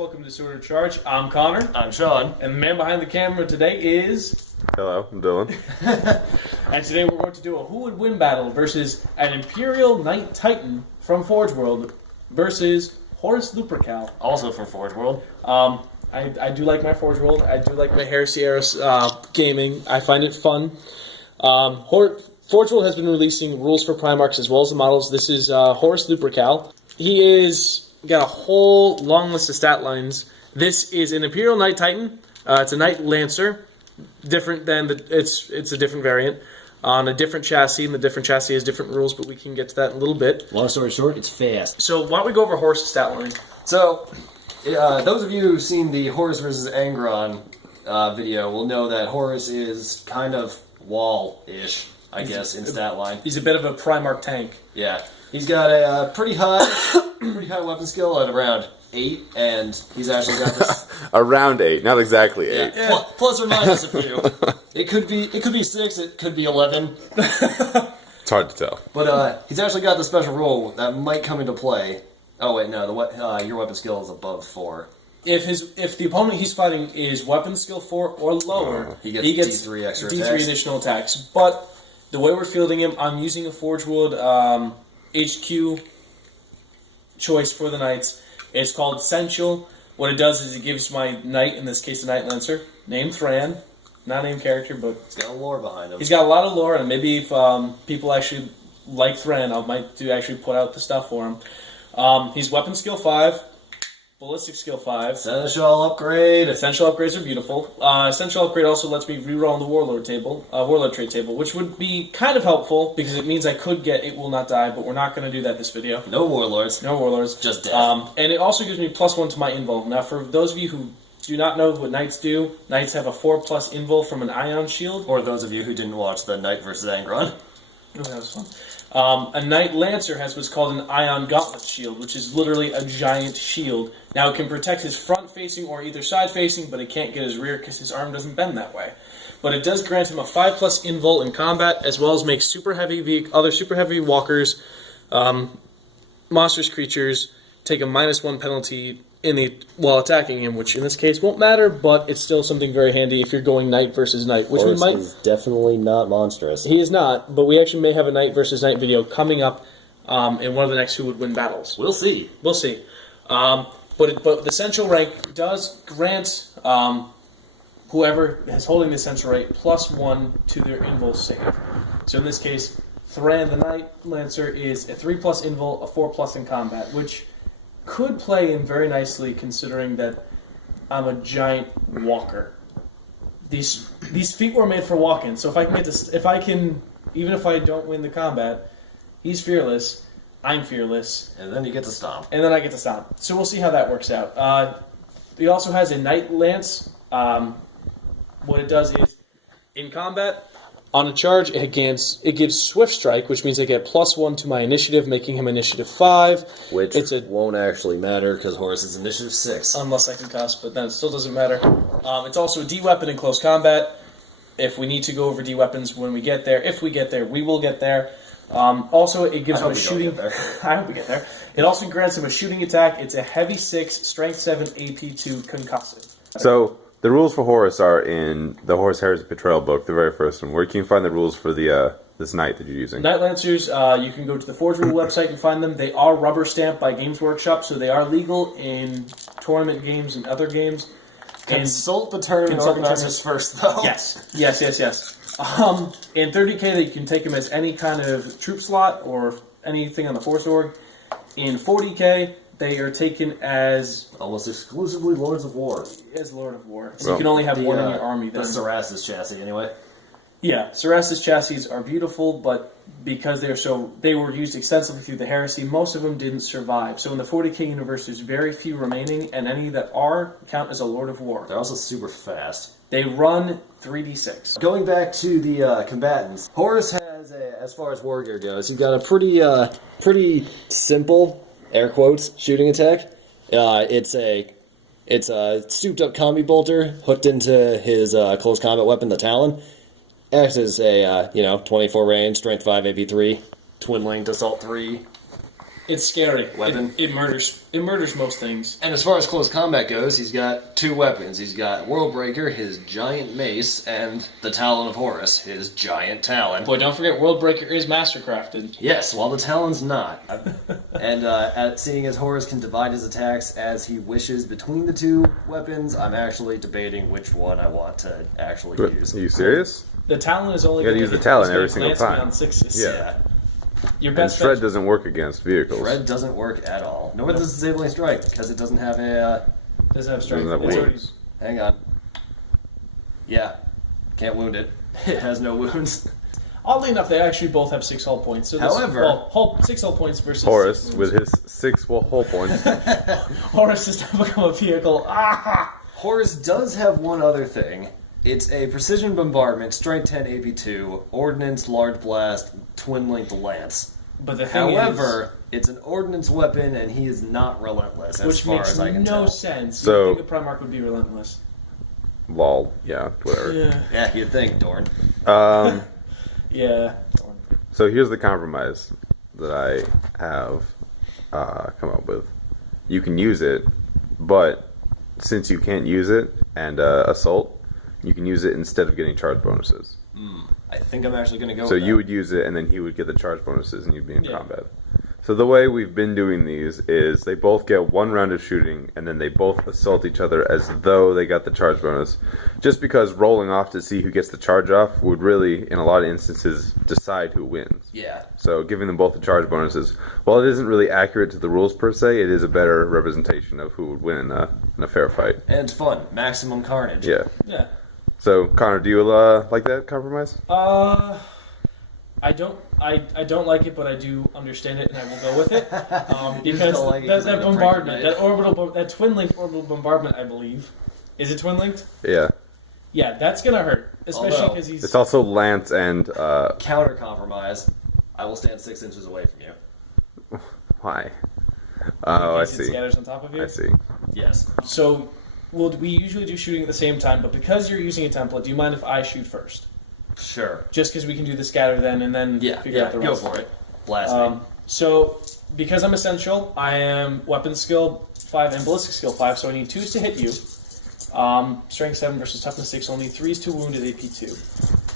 Welcome to Sword of Charge. I'm Connor. I'm Sean. And the man behind the camera today is... Hello, I'm Dylan. And today we're going to do a who would win battle versus an Imperial Knight Titan from Forge World versus Horus Lupercal. Also from Forge World. I do like my Forge World. I do like my Heresy era gaming. I find it fun. Forge World has been releasing rules for Primarchs as well as the models. This is Horus Lupercal. He is got a whole long list of stat lines. This is an Imperial Knight Titan. It's a Knight Lancer. Different than it's a different variant on a different chassis, and the different chassis has different rules, but we can get to that in a little bit. Long story short, it's fast. So why don't we go over Horus' stat line? So, those of you who've seen the Horus vs. Angron video will know that Horus is kind of wall-ish, I guess, in stat line. He's a bit of a Primarch tank. Yeah. He's got a pretty high weapon skill at around 8, and he's actually got this... Around 8, not exactly 8. Yeah. Plus or minus a few. It could be 6, it could be 11. It's hard to tell. But he's actually got the special rule that might come into play. Oh wait, no, your weapon skill is above 4. If the opponent he's fighting is weapon skill 4 or lower, he gets D3 extra D3 attacks. additional attacks. But the way we're fielding him, I'm using a Forge World HQ choice for the Knights. It's called Senechal. What it does is it gives my Knight, in this case the Knight Lancer, named Thran, not named character, but... He's got a lore behind him. He's got a lot of lore, and maybe if people actually like Thran, I might actually put out the stuff for him. He's weapon skill 5, ballistic skill 5. Seneschal upgrade. Essential upgrades are beautiful. Essential upgrade also lets me reroll on the Warlord trait table, which would be kind of helpful because it means I could get It Will Not Die, but we're not going to do that this video. No Warlords. No Warlords. Just death. And it also gives me +1 to my invul. Now, for those of you who do not know what Knights do, Knights have a 4+ invul from an Ion Shield. Or those of you who didn't watch the Knight vs. Angron. Oh, that was fun. A Knight Lancer has what's called an Ion Gauntlet Shield, which is literally a giant shield. Now, it can protect his front-facing or either side-facing, but it can't get his rear because his arm doesn't bend that way. But it does grant him a 5+ invul in combat, as well as make other super heavy walkers, monstrous creatures, take a -1 penalty while attacking him, which in this case won't matter, but it's still something very handy if you're going Knight versus Knight. Which Horus is definitely not monstrous. He is not, but we actually may have a Knight versus Knight video coming up in one of the next Who Would Win battles. We'll see. We'll see. But the Essential rank does grant whoever is holding the Essential rank +1 to their invul save. So in this case, Thran the Knight Lancer is a 3+ invul, a 4+ in combat, which could play in very nicely considering that I'm a giant walker. These feet were made for walking, so even if I don't win the combat, he's fearless, I'm fearless. And then you get to stomp. And then I get to stomp. So we'll see how that works out. He also has a Knight Lance. What it does is, in combat, on a charge, it gives Swift Strike, which means I get +1 to my initiative, making him initiative 5. Which won't actually matter, because Horus is initiative 6. Unless I concuss, but then it still doesn't matter. It's also a D-weapon in close combat. If we need to go over D-weapons when we get there, if we get there, we will get there. Also, it gives him a shooting... I hope we get there. It also grants him a shooting attack. It's a heavy 6, strength 7, AP 2, concussive. So, the rules for Horus are in the Horus Heresy Betrayal book, the very first one. Where can you find the rules for this Knight that you're using? Knight Lancers, you can go to the Forge Rule website and find them. They are rubber stamped by Games Workshop, so they are legal in tournament games and other games. Consult the tournament organizers first, though. Yes. In 30k, you can take them as any kind of troop slot or anything on the Force Org. In 40k, they are taken as... almost exclusively Lords of War. As Lord of War. So you can only have one in your army. The Cerastus chassis, anyway. Yeah, Cerastus chassis are beautiful, but because they were used extensively through the Heresy, most of them didn't survive. So in the 40k universe, there's very few remaining, and any that are count as a Lord of War. They're also super fast. They run 3d6. Going back to the combatants, Horus has, as far as war gear goes, he's got a pretty simple, air quotes, shooting attack. It's a souped up combi bolter hooked into his close combat weapon, the Talon. Acts as a 24 range, strength 5, AP 3, twin linked assault 3, It's scary. Weapon. It murders. It murders most things. And as far as close combat goes, he's got 2 weapons. He's got Worldbreaker, his giant mace, and the Talon of Horus, his giant talon. Boy, don't forget, Worldbreaker is mastercrafted. Yes, while the Talon's not. And seeing as Horus can divide his attacks as he wishes between the 2 weapons, I'm actually debating which one I want to actually use. Are you serious? The Talon is only You gotta gonna use the hit- Talon it's gonna every single glance time. beyond 6s. Yeah. Your And best Shred bet. doesn't work against vehicles. Shred doesn't work at all. Nor does Disabling Strike, because it doesn't have a... Doesn't have strength. Doesn't have It's already- wounds. Hang on. Yeah. Can't wound it. It has no wounds. Oddly enough, they actually both have 6 hull points. So this, However- 6 hull points versus Horus, 6 with wounds. his 6 hull points. Horus has now become a vehicle. Ah! Horus does have one other thing. It's a Precision Bombardment, Strength 10 AP2, Ordnance, Large Blast, Twin-Linked Lance. But the thing However, it's an ordnance weapon, and he is not relentless, as which far makes as I can no tell. sense. So- You'd think the Primarch would be relentless. Lol. Yeah, whatever. Yeah. Yeah, you'd think, Dorn. Yeah. So here's the compromise that I have come up with. You can use it, but since you can't use it and assault, you can use it instead of getting charge bonuses. I think I'm actually going to go So with you that. would use it, and then he would get the charge bonuses, and you'd be in Yeah. combat. So the way we've been doing these is they both get 1 round of shooting, and then they both assault each other as though they got the charge bonus. Just because rolling off to see who gets the charge off would really, in a lot of instances, decide who wins. Yeah. So giving them both the charge bonuses, while it isn't really accurate to the rules per se, it is a better representation of who would win in a fair fight. And it's fun. Maximum carnage. Yeah. Yeah. So Connor, do you like that compromise? I don't like it, but I do understand it, and I will go with it. You Because don't like it that 'cause I'm bombardment, afraid that twin-linked orbital bombardment, I believe, is it twin-linked? Yeah. Yeah, that's gonna hurt, especially Although, because he's. It's also Lance and Counter compromise. I will stand 6 inches away from you. why? Oh, I It see. scatters on top of you. I see. Yes. So, we usually do shooting at the same time, but because you're using a template, do you mind if I shoot first? Sure. Just because we can do the scatter then, and then Yeah, figure out the go rest. for it. Blast me. So, because I'm essential, I am weapon skill 5 and ballistic skill 5, so I need 2s to hit you. Strength 7 versus toughness 6, only 3s to wound at AP2.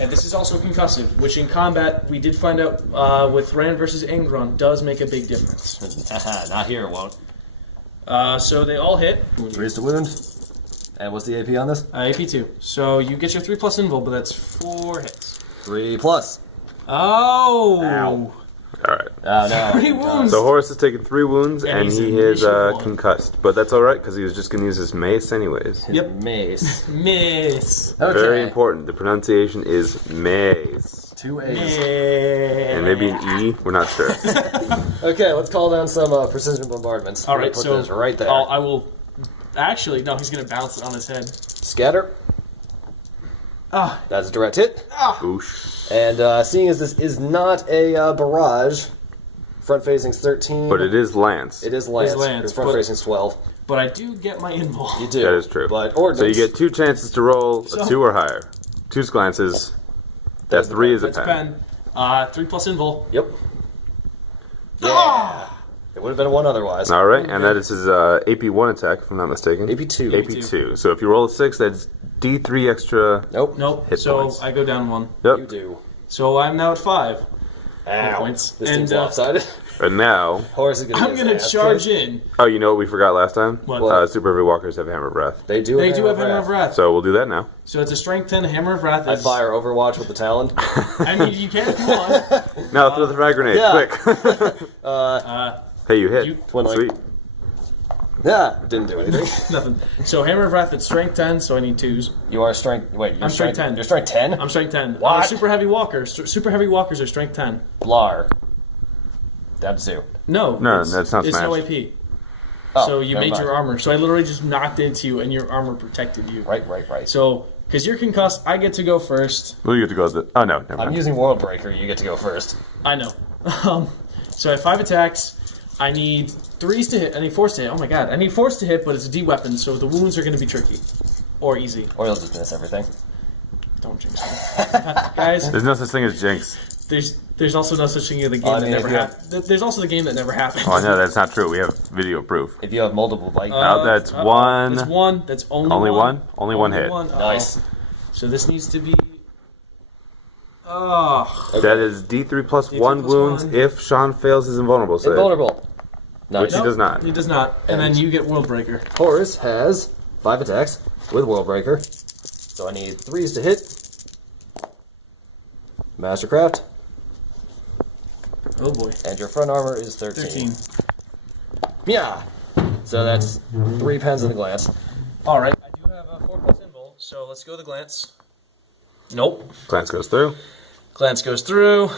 And this is also concussive, which in combat, we did find out with Rand versus Angron, does make a big difference. Not here, it won't. So they all hit. 3s to wound. And what's the AP on this? AP2. So you get your 3 plus invul, but that's 4 hits. 3 plus. Oh! Ow. All right. Oh, no. 3 wounds! So Horus has taken 3 wounds, And and he's he in is initiative 1. concussed. But that's all right because he was just going to use his mace anyways. Yep. Mace. Miss. Okay. Very important. The pronunciation is mace. 2 A's. And maybe an E. We're not sure. Okay, let's call down some precision bombardments. All I'm gonna right, put so this right there. I will. Actually, no, he's gonna bounce it on his head. Scatter. Ah. That's a direct hit. Boosh. And seeing as this is not a barrage, front facing's 13. But it is Lance. It is Lance. Lance, Your front but- facing's 12. But I do get my invul. You do. That is true. But So ordnance. you get 2 chances to roll, So- a 2 or higher. 2 glances. That's 3 is a That's 10. pen. 3 plus invul. Yep. Yeah. It would have been a 1 otherwise. All right, and that is his AP1 attack, if I'm not mistaken. AP2. AP2. So if you roll a 6, that's D3 extra. Nope. Nope. Hit so points. I go down 1. Yep. You do. So I'm now at 5. Ow. Points. This And, team's uh, lopsided. And now, Horus is gonna I'm get gonna his ass charge kicked. in. oh, you know what we forgot last time? What? Super Heavy Walkers have Hammer of Wrath. They do. They do have Hammer of Wrath. So we'll do that now. So it's a strength 10 Hammer of Wrath. I Is, fire Overwatch with the Talon. I mean, you can if you want. Now throw the frag grenade, yeah. quick. Hey, you hit. You- Twin link. Sweet. Yeah, didn't do anything. Nothing. So Hammer of Wrath, it's strength 10, so I need 2s. You are strength. Wait, you're I'm strength 10. You're strength 10. I'm strength 10. What? Super heavy walkers. Super heavy walkers are strength 10. Blar. That's 2. No. No, it's, that's not it's no smashed. AP. Oh, So you never made mind. your armor. So I literally just knocked into you, and your armor protected you. Right. So, because you're concussed, I get to go first. Well, you get to go. Oh no, never I'm mind. using World Breaker. You get to go first. I know. So I have 5 attacks. I need 3s to hit. I need 4s to hit. Oh my god. I need 4s to hit, but it's a D weapon, so the wounds are going to be tricky. Or easy. Or you'll just miss everything. Don't jinx me. Guys, There's no such thing as jinx. There's also no such thing as the game that never happened. There's also the game that never happened. Oh no, that's not true. We have video proof. If you have multiple bite, That's one. It's one. That's only Only one. one? Only one hit. Nice. So this needs to be. Oh. That is D3 plus 1 wounds if Sean fails his invulnerable save. Invulnerable. Nice. Which he does not. He does not. And then you get World Breaker. Horus has 5 attacks with World Breaker. So I need 3s to hit. Mastercraft. Oh boy. And your front armor is 13. 13. Yeah. So that's 3 pens in the glance. Alright, I do have a 4 plus invul, so let's go to the glance. Nope. Glance goes through. Glance goes through.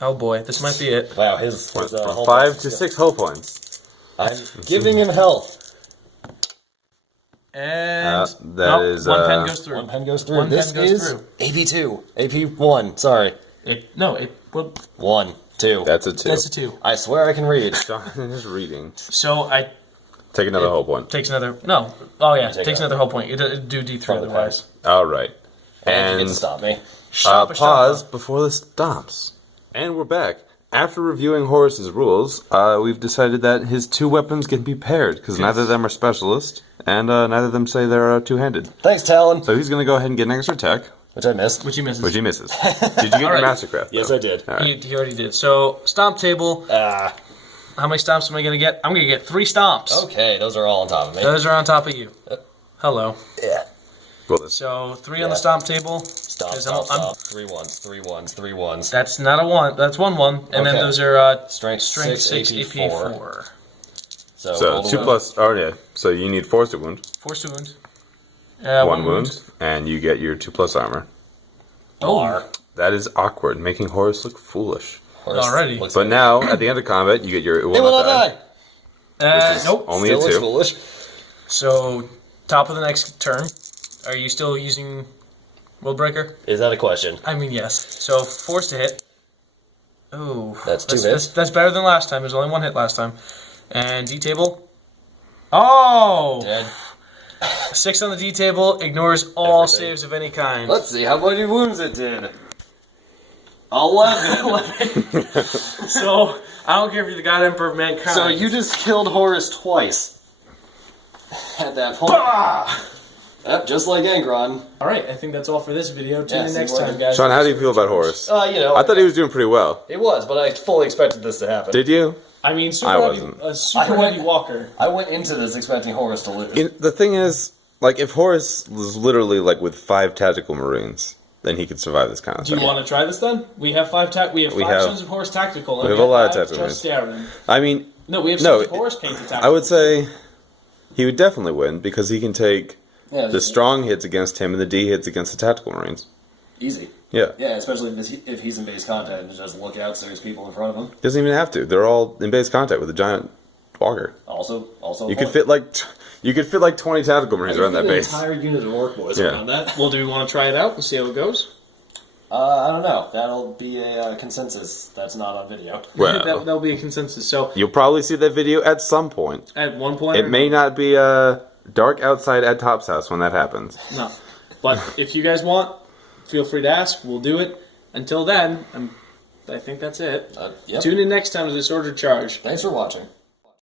Oh boy, this might be it. Wow, his From hull 5 points to is 6 hull points. I'm giving him health. And that is, one pen goes through. 1 pen goes through. One This pen goes is through. AP2. AP1, sorry. Well, 1, 2. That's a 2. that's a 2. I swear I can read. Sean is reading. So I Take another hull point. takes another. No. Oh yeah, Take takes a- another whole point. It do D3 From the otherwise. Alright. And you And can stop me. pause before the stops. And we're back. After reviewing Horus's rules, we've decided that his 2 weapons can be paired, because neither of them are specialist, and neither of them say they're two-handed. Thanks, Talon. So he's going to go ahead and get an extra attack, Which I missed. Which he misses. which he misses. Did you get your Alright. Mastercraft? Yes, though? I did. Alright. He already did. So stomp table. How many stomps am I gonna get? I'm gonna get 3 stomps. Okay, those are all on top of me. Those are on top of you. Hello. Yeah. Well, this. So 3 on the stomp table. Stop, 'Cause stop, I'm- stop. 3 1s, 3 1s, 3 1s. That's not a 1. That's 1-1. And then Okay. those are Strength strength 6, 6, AP 4. 4. So roll 2 the plus. Oh, yeah. So you need force to wound. Force to wound. 1 wound. And you get your 2 plus armor. Oh. That is awkward, making Horus look foolish. Horus Alrighty. looks But now, at the end of combat, you get your. They will not die. Nope. Only Still a looks 2. foolish. So top of the next turn. Are you still using World Breaker? Is that a question? I mean, yes. So force to hit. Oh. That's 2 hits. That's better than last time. There's only 1 hit last time. And D table. Oh! Dead. 6 on the D table ignores all Everything. saves of any kind. Let's see how many wounds it did. 11. So I don't care if you're the God Emperor of Mankind. So you just killed Horus twice. At that point. Yep, just like Angron. All right, I think that's all for this video. Tune in see next what time, happens. guys. Sean, how do you feel about Horus? I I thought he was doing pretty well. It was, but I fully expected this to happen. Did you? I mean, I super heavy, wasn't. a super I went- heavy walker. I went into this expecting Horus to lose. The thing is, like, if Horus was literally like with 5 tactical marines, then he could survive this kind of Do you thing. want to try this then? We have 5 We five have- Sons of Horus tactical. And we have a lot of 5 tactical just Darren. I mean, No, we have No, Sons of Horus painted tactical. I would say he would definitely win because he can take Yeah, the strong hits against him and the D hits against the tactical marines. easy. Yeah. Yeah, especially if he's in base contact and just look out so there's people in front of him. Doesn't even have to. They're all in base contact with a giant walker. Also, You could fit like 20 tactical marines around that an base. entire unit of orc boys Yeah. around that. Well, do we want to try it out and see how it goes? I don't know. That'll be a consensus that's not on video. Well, That'll be a consensus. So you'll probably see that video at some point. at one point, It may not be dark outside at Top's house when that happens. no. But if you guys want, feel free to ask. We'll do it. Until then, I think that's it. Yep. Tune in next time to Disordered Charge. Thanks for watching.